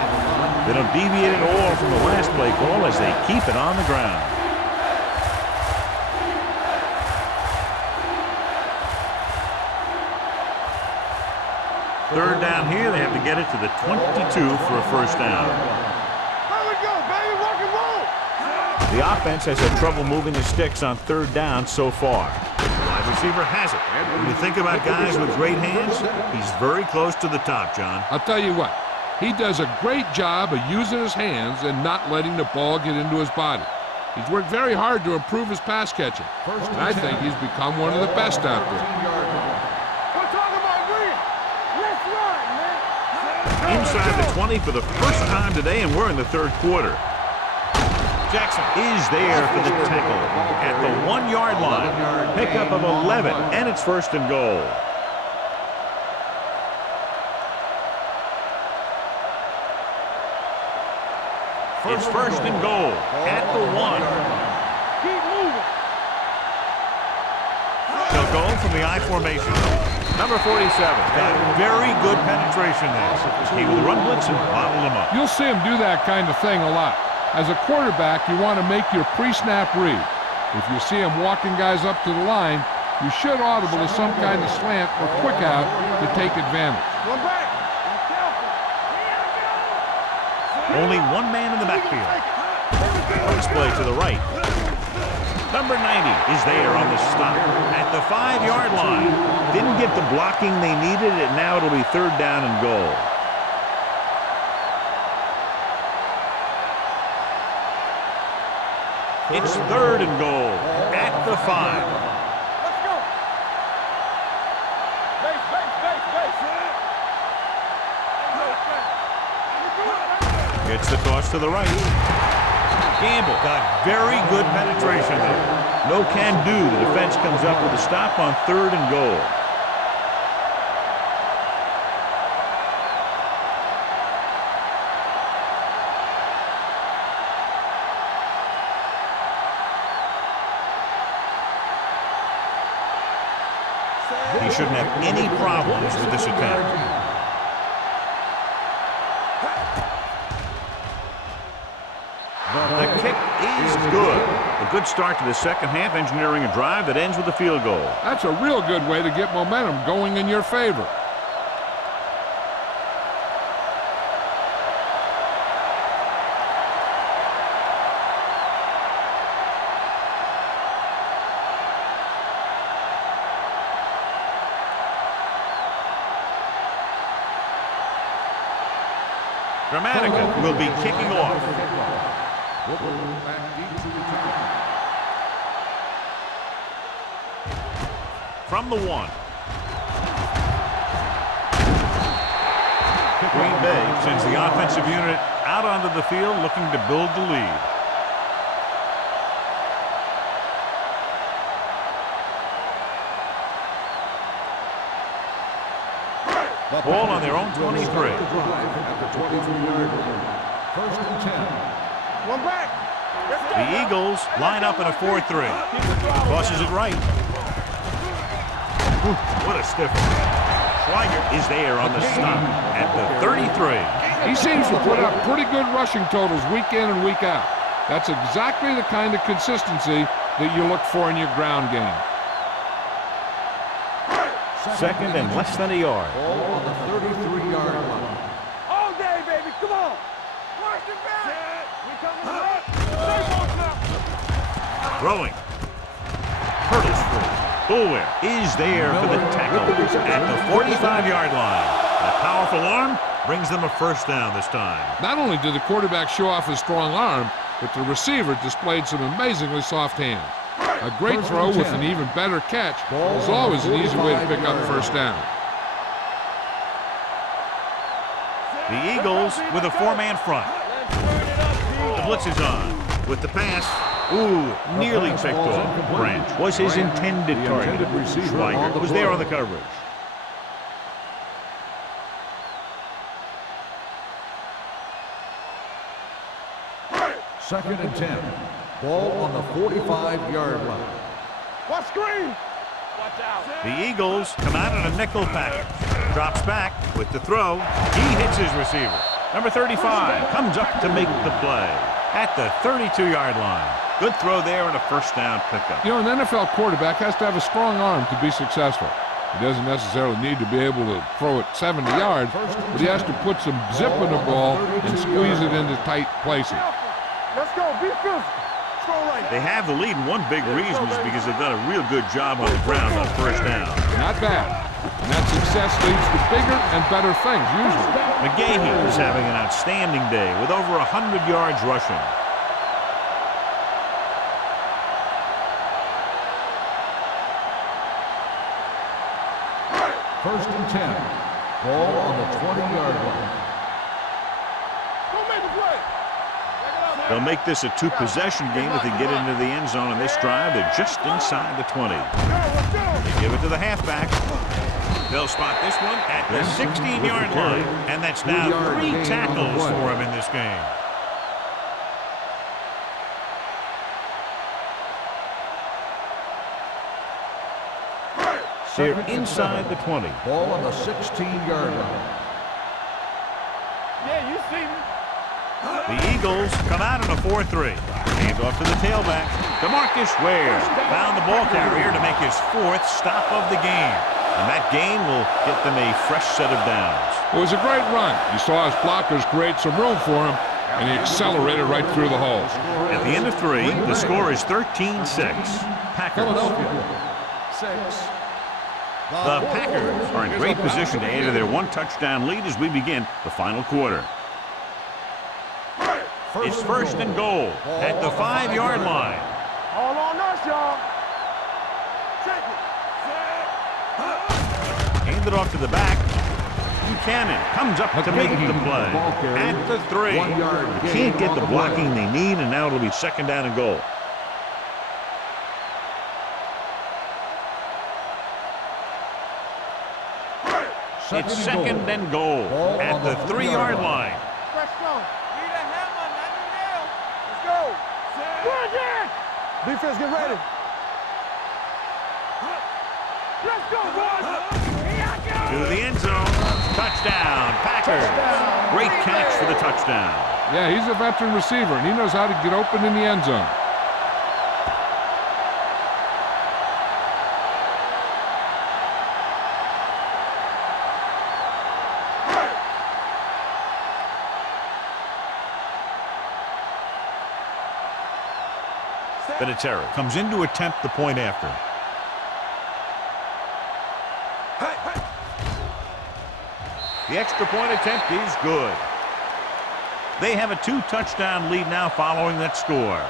They don't deviate at all from the last play call as they keep it on the ground. Third down here, they have to get it to the 22 for a first down. There we go, baby. Rock and roll. The offense has had trouble moving the sticks on third down so far. The wide receiver has it. When you think about guys with great hands, he's very close to the top, John. I'll tell you what, he does a great job of using his hands and not letting the ball get into his body. He's worked very hard to improve his pass catching, and I think he's become one of the best out there. We're talking about Green. Let's run, man. Inside the 20 for the first time today, and we're in the third quarter. Jackson is there for the tackle at the 1-yard line. Pickup of 11, and it's first and goal. It's first and goal at the 1. Keep moving. They'll go from the I formation. Number 47 got very good penetration there. He with the run blitz and bottled him up. You'll see him do that kind of thing a lot. As a quarterback, you want to make your pre-snap read. If you see him walking guys up to the line, you should audible to some kind of slant or quick out to take advantage. One back. Only one man in the backfield. First play to the right. Number 90 is there on the stop at the 5-yard line. Didn't get the blocking they needed, and now it'll be third down and goal. It's third and goal at the 5. Let's go. Base, base, base, base. Gets the toss to the right. Gamble got very good penetration there. No can do. The defense comes up with a stop on third and goal. He shouldn't have any problems with this attempt. The kick is good. A good start to the second half, engineering a drive that ends with a field goal. That's a real good way to get momentum going in your favor. Dramatica will be kicking off. From the 1. Green Bay sends the offensive unit out onto the field looking to build the lead. Ball on their own 23. At the 23-yard line. First and 10. One back. The Eagles line up in a 4-3. Tosses it right. Ooh, what a stiff one. Schweiger is there on the stop at the 33. He seems to put up pretty good rushing totals week in and week out. That's exactly the kind of consistency that you look for in your ground game. Second and less than a yard. Ball on the 33-yard line. All day, baby. Come on. Watch it back. We coming up. Stay close now. Throwing. Hurdles free. Boulware is there for the tackle at the 45-yard line. A powerful arm brings them a first down this time. Not only did the quarterback show off his strong arm, but the receiver displayed some amazingly soft hands. A great throw with an even better catch is always an easy way to pick up first down. The Eagles with a 4-man front. The blitz is on. With the pass, ooh, nearly picked off. Branch was his intended target. Schweiger was there on the coverage. Second and 10. Ball on the 45-yard line. Watch screen. Watch out. The Eagles come out in a nickel package. Drops back with the throw. He hits his receiver. Number 35 comes up to make the play at the 32-yard line. Good throw there and a first down pickup. You know, an NFL quarterback has to have a strong arm to be successful. He doesn't necessarily need to be able to throw it 70 yards, but he has to put some zip in the ball and squeeze it into tight places. Let's go. Be physical. Throw right. They have the lead, and one big reason is because they've done a real good job on the ground on first down. Not bad. And that success leads to bigger and better things, usually. McGahee is having an outstanding day with over 100 yards rushing. First and 10. Ball on the 20-yard line. Don't make a play. They'll make this a two-possession game if they get into the end zone on this drive. They're just inside the 20. They give it to the halfback. They'll spot this one at the 16-yard line. And that's now 3 tackles for him in this game. They're inside the 20. Ball on the 16-yard line. Yeah, you see me. The Eagles come out in a 4-3. Hands off to the tailback. DeMarcus Ware found the ball carrier to make his 4th stop of the game. And that gain will get them a fresh set of downs. It was a great run. He saw his blockers create some room for him, and he accelerated right through the holes. At the end of 3, the score is 13-6. Packers. The Packers are in great position to add to their 1-touchdown lead as we begin the final quarter. It's 1st and goal at the 5-yard line. All on us, y'all. Check it. Hand it off to the back. Buchanan comes up to make the play. At the 3. They can't get the blocking they need, and now it'll be 2nd down and goal. It's 2nd and goal at the 3-yard line. Fresh stone. Need a hammer, not a nail. Let's go. Go again. Defense, get ready. Let's go, boys. To the end zone. Touchdown, Packers. Great catch for the touchdown. Yeah, he's a veteran receiver, and he knows how to get open in the end zone. Vinatieri comes in to attempt the point after. The extra point attempt is good. They have a 2-touchdown lead now following that score.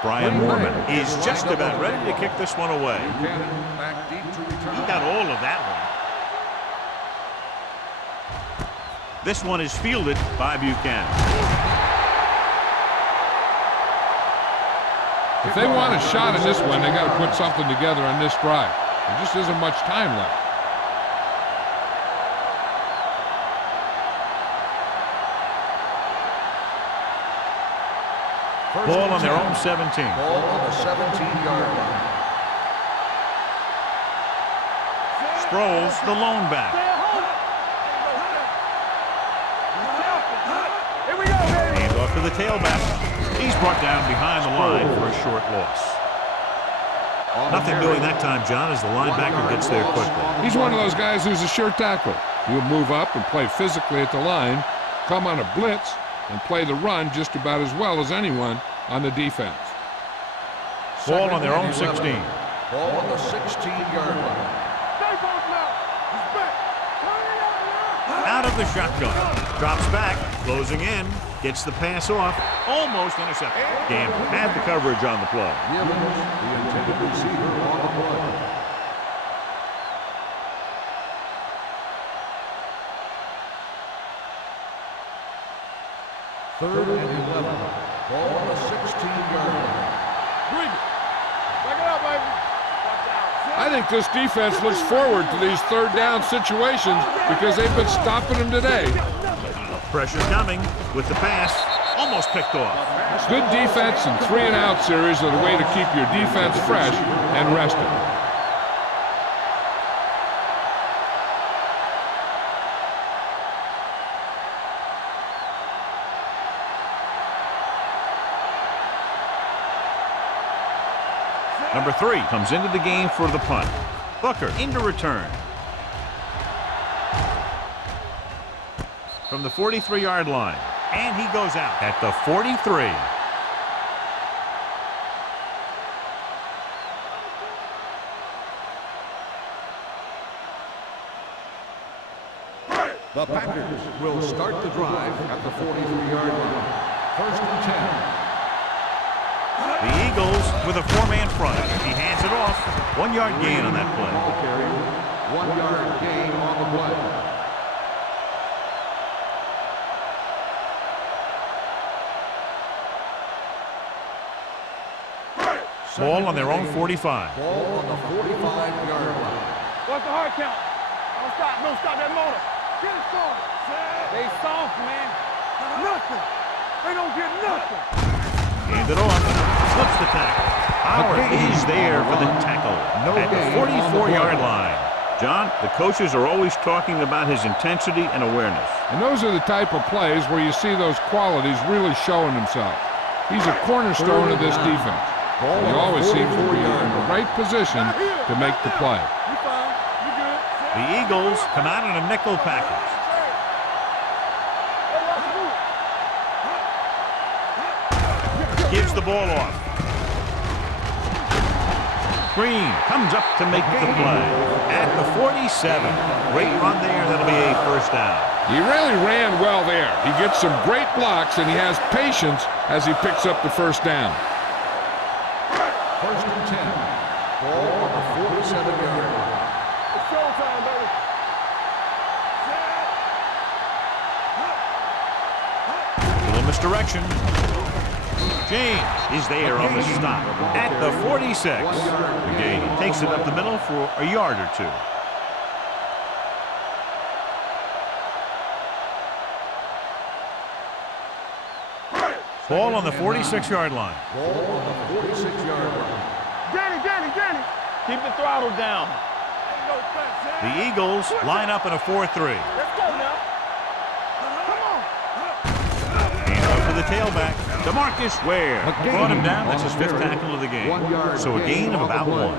Brian Mormon is just about ready to kick this one away. He got all of that one. This one is fielded by Buchanan. If they want a shot in this one, they got to put something together on this drive. There just isn't much time left. Ball on their own 17. Ball on the 17-yard line. Sproles, the lone back. Here we go, baby. Hands off to the tailback. He's brought down behind the line for a short loss. Nothing doing that time, John, as the linebacker gets there quickly. He's one of those guys who's a sure tackle. He'll move up and play physically at the line, come on a blitz, and play the run just about as well as anyone on the defense. Ball on their own 16. Ball on the 16-yard line. Out of the shotgun. Drops back, closing in, gets the pass off, almost intercepted. Gamble had the coverage on the play. Gibbons, the intended receiver on the play. Third and 11. Ball on the 16-yard line. Bring it. Back it up, baby. I think this defense looks forward to these third down situations because they've been stopping them today. Pressure coming with the pass, almost picked off. Good defense and 3-and-out series are the way to keep your defense fresh and rested. Number 3 comes into the game for the punt. Booker into return. From the 43-yard line. And he goes out at the 43. The Packers will start the drive at the 43-yard line. 1st and 10. The Eagles with a 4-man front. He hands it off. 1-yard gain on that play. 1-yard gain on the play. Ball on their own 45. Ball on the 45-yard line. What's the hard count? Don't stop that motor. Get it started. They soft, man. Nothing. They don't get nothing. Hand it off. Flips the tackle. Howard is there for the tackle at the 44-yard line. John, the coaches are always talking about his intensity and awareness. And those are the type of plays where you see those qualities really showing themselves. He's a cornerstone of this defense. He always seems to be in the right position to make the play. You fine. You good. The Eagles come out in a nickel package. Gives the ball off. Green comes up to make the play at the 47. Great run there. That'll be a first down. He really ran well there. He gets some great blocks, and he has patience as he picks up the first down. First and 10. Ball on the 47-yard line. It's showtime, baby. Little misdirection. James is there on the stop at the 46. The gain takes it up the middle for a yard or two. Ball on the 46-yard line. Ball on the 46-yard line. Danny. Keep the throttle down. The Eagles line up in a 4-3. Let's go now. Come on. And out to the tailback. DeMarcus Ware brought him down. That's his 5th tackle of the game. So a gain of about 1.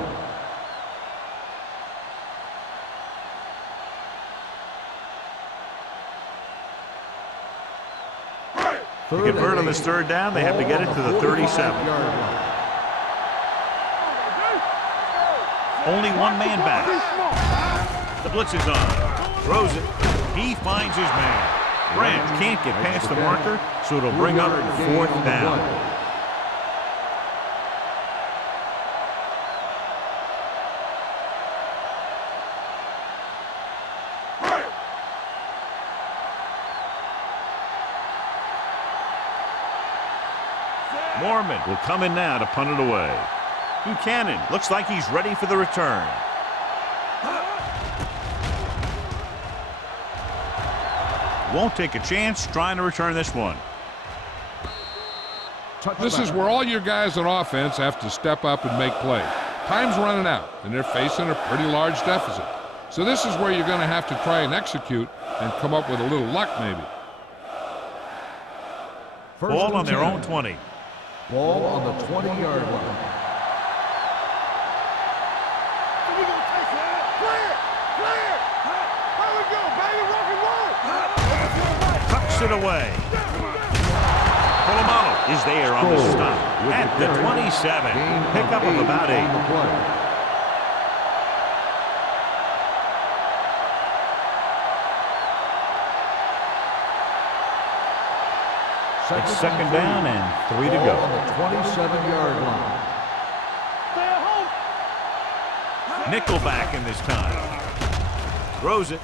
To convert on this 3rd down, they have to get it to the 37. Only one man back. The blitz is on. Throws it. He finds his man. Branch can't get past the marker, so it'll bring up 4th down. Mormon will come in now to punt it away. Buchanan looks like he's ready for the return. Won't take a chance trying to return this one. This is where all your guys on offense have to step up and make plays. Time's running out, and they're facing a pretty large deficit. So this is where you're going to have to try and execute and come up with a little luck maybe. Ball on their own 20. Ball on the 20-yard line. Tucks it away. Polamalu is there on the stop at the 27. Pickup of about 8. It's 2nd down and 3 to go. On the 27-yard line. Nickelback in this time. Throws it.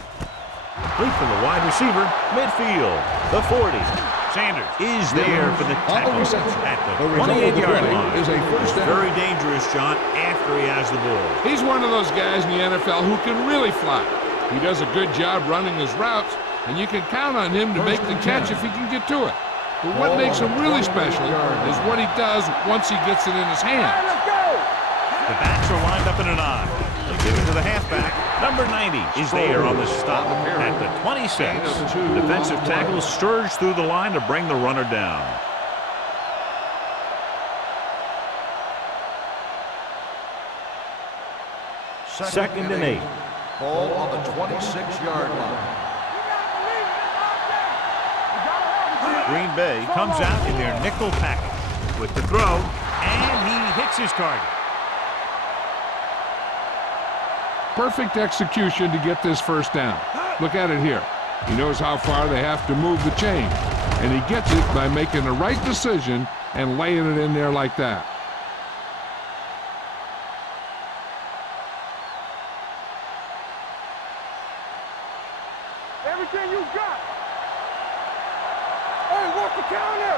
Complete for the wide receiver. Midfield. The 40. Sanders is there for the tackle at the 28-yard line. Is a first down. Very dangerous, John, after he has the ball. He's one of those guys in the NFL who can really fly. He does a good job running his routes, and you can count on him to make the catch if he can get to it. But what makes him really special is what he does once he gets it in his hands. The backs are lined up in an I. They give it to the halfback. Number 90 is there on the stop at the 26. Defensive tackles surge through the line to bring the runner down. Second and 8. Ball on the 26-yard line. Green Bay comes out in their nickel package with the throw, and he hits his target. Perfect execution to get this first down. Look at it here. He knows how far they have to move the chain, and he gets it by making the right decision and laying it in there like that. Everything you got. Hey, work the counter.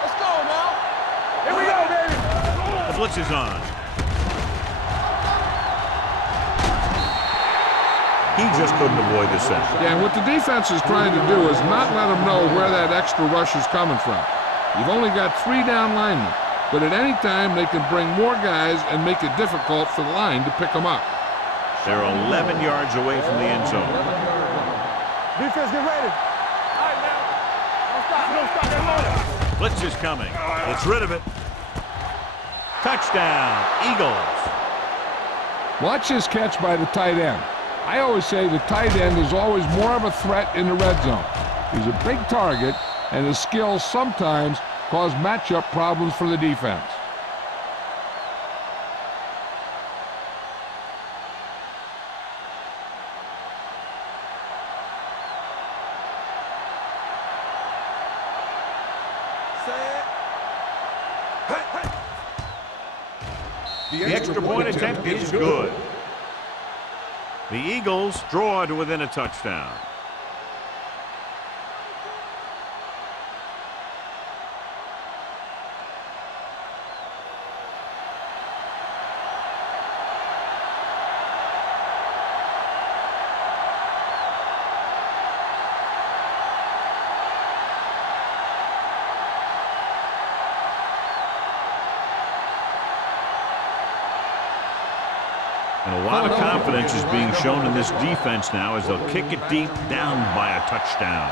Let's go now. Here we go, baby. The blitz is on. He just couldn't avoid the sack. Yeah, and what the defense is trying to do is not let them know where that extra rush is coming from. You've only got 3 down linemen, but at any time they can bring more guys and make it difficult for the line to pick them up. They're 11 yards away from the end zone. Defense, get ready. All right, now. Don't stop that motor. Blitz is coming. Gets rid of it. Touchdown, Eagles. Watch this catch by the tight end. I always say the tight end is always more of a threat in the red zone. He's a big target, and his skills sometimes cause matchup problems for the defense. The extra point attempt is good. The Eagles draw to within a touchdown. And a lot of confidence is being shown in this defense now as they'll kick it deep down by a touchdown.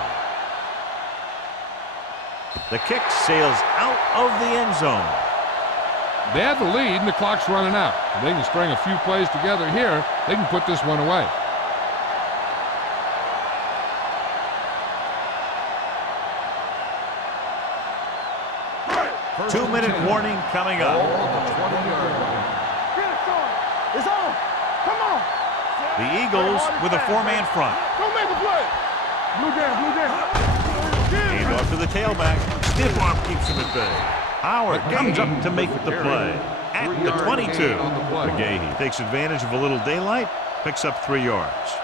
The kick sails out of the end zone. They have the lead and the clock's running out. If they can string a few plays together here, they can put this one away. Two-minute warning coming up. It's on. Come on. The Eagles with a 4-man front. Don't make a play. Blue down. Hand off to the tailback. Stiff arm keeps him at bay. Howard comes up to make the play at the 22. McGahee takes advantage of a little daylight, picks up 3 yards.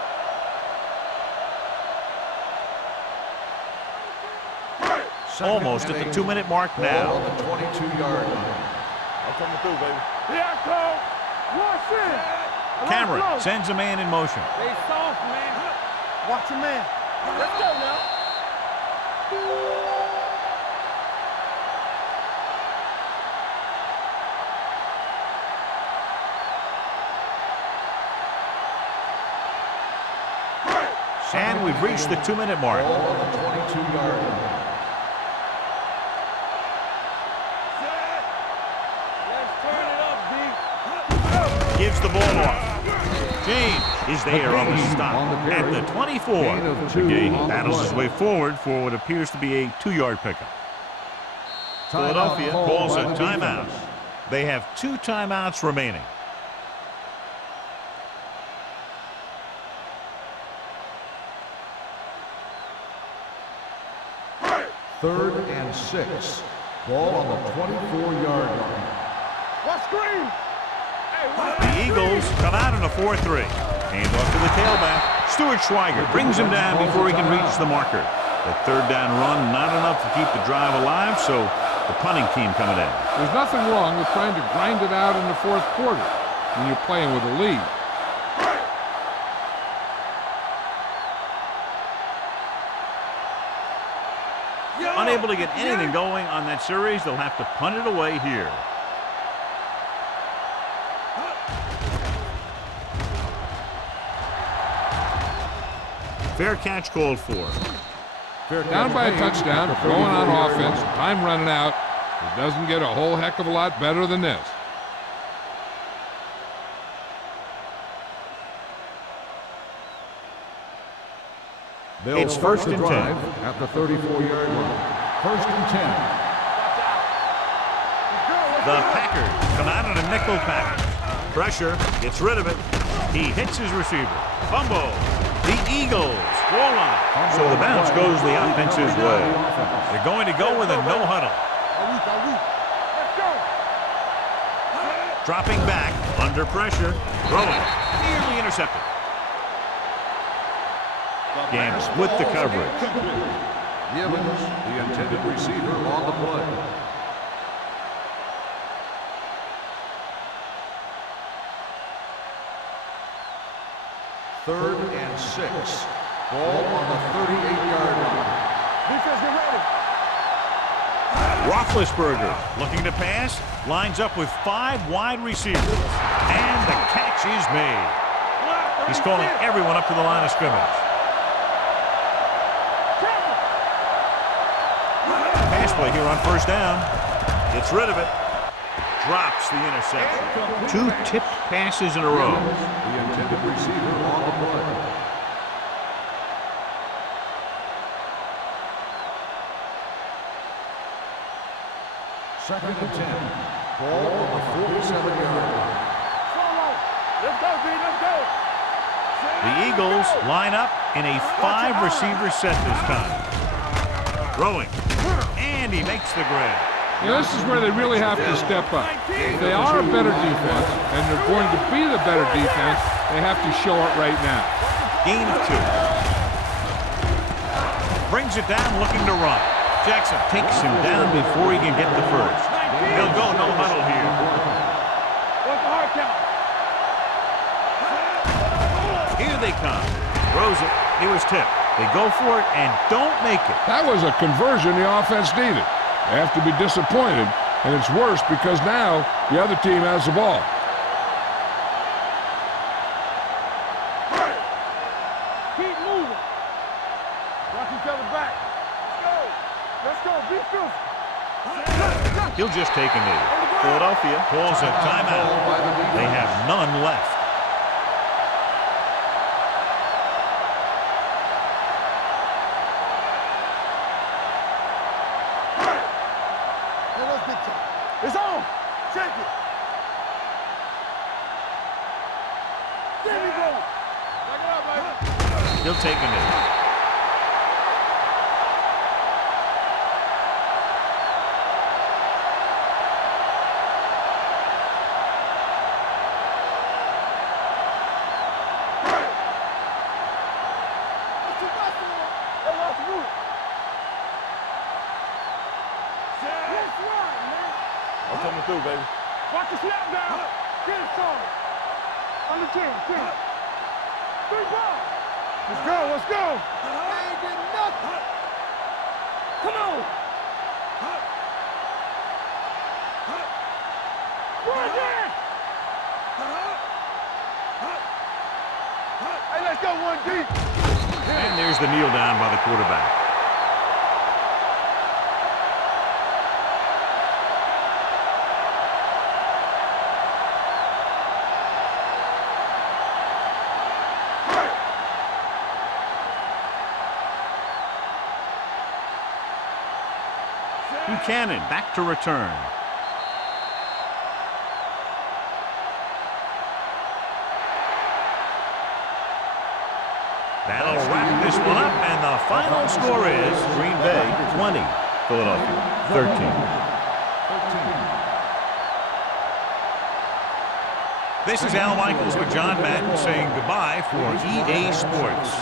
Almost at the 2-minute mark now. On the 22-yard line. I'm coming through, baby. Here I come. Watch it. Cameron sends a man in motion. Stay soft, man. Watch your man. Let's go now. And we've reached the 2-minute mark. Ball on the 22-yard line. Let's turn it up, D. Gives the ball off. James is there on the stop at the 24. McGahee battles his way forward for what appears to be a 2-yard pickup. Philadelphia calls a timeout. They have 2 timeouts remaining. Third and 6. Ball on the 24-yard line. What screen? The Eagles come out in a 4-3. Hand off to the tailback. Stuart Schweiger brings him down before he can reach the marker. The 3rd down run not enough to keep the drive alive, so the punting team coming in. There's nothing wrong with trying to grind it out in the 4th quarter when you're playing with a lead. Unable to get anything going on that series, they'll have to punt it away here. Fair catch called for. Down by a touchdown, going on offense, time running out. It doesn't get a whole heck of a lot better than this. It's first and 10. At the 34-yard line. First and 10. The Packers come out in a nickel package. Pressure, gets rid of it. He hits his receiver. Fumble. The Eagles score line. So the bounce goes the offense's way. They're going to go with a no huddle. Dropping back, under pressure, throwing, nearly intercepted. Gamble with the coverage. Gibbons, the intended receiver, on the play. 3rd and 6. Ball on the 38-yard line. Defense, get ready. Roethlisberger looking to pass, lines up with 5 wide receivers, and the catch is made. He's calling everyone up to the line of scrimmage. Pass play here on 1st down. Gets rid of it. Drops the interception. 2 tipped passes in a row. The intended receiver on the play. Second and 10. Ball on the 47-yard line. Let's go, B, let's go. The Eagles line up in a 5-receiver set this time. Throwing. And he makes the grab. This is where they really have to step up. If they are a better defense, and they're going to be the better defense, they have to show it right now. Gain of 2. Brings it down looking to run. Jackson takes him down before he can get the first. He'll go no huddle here. What's the hard count? Here they come. Throws it. It was tipped. They go for it and don't make it. That was a conversion the offense needed. They have to be disappointed, and it's worse because now the other team has the ball. Keep moving. Watch each other back. Let's go. Be true. He'll just take a knee. Philadelphia calls a timeout. They have none left. It's on. Check it. There we go. Back it up, baby. He'll take a knee. I'm coming through, baby. Watch the snap down. Get it started. On the 10. 3 ball. Let's go. Let's go. Ain't getting nothing. Come on. Right there. Hey, let's go 1 deep. And there's the kneel down by the quarterback. Buchanan back to return. That'll wrap this one up, and the final score is Green Bay 20, Philadelphia 13. This is Al Michaels with John Madden saying goodbye for EA Sports.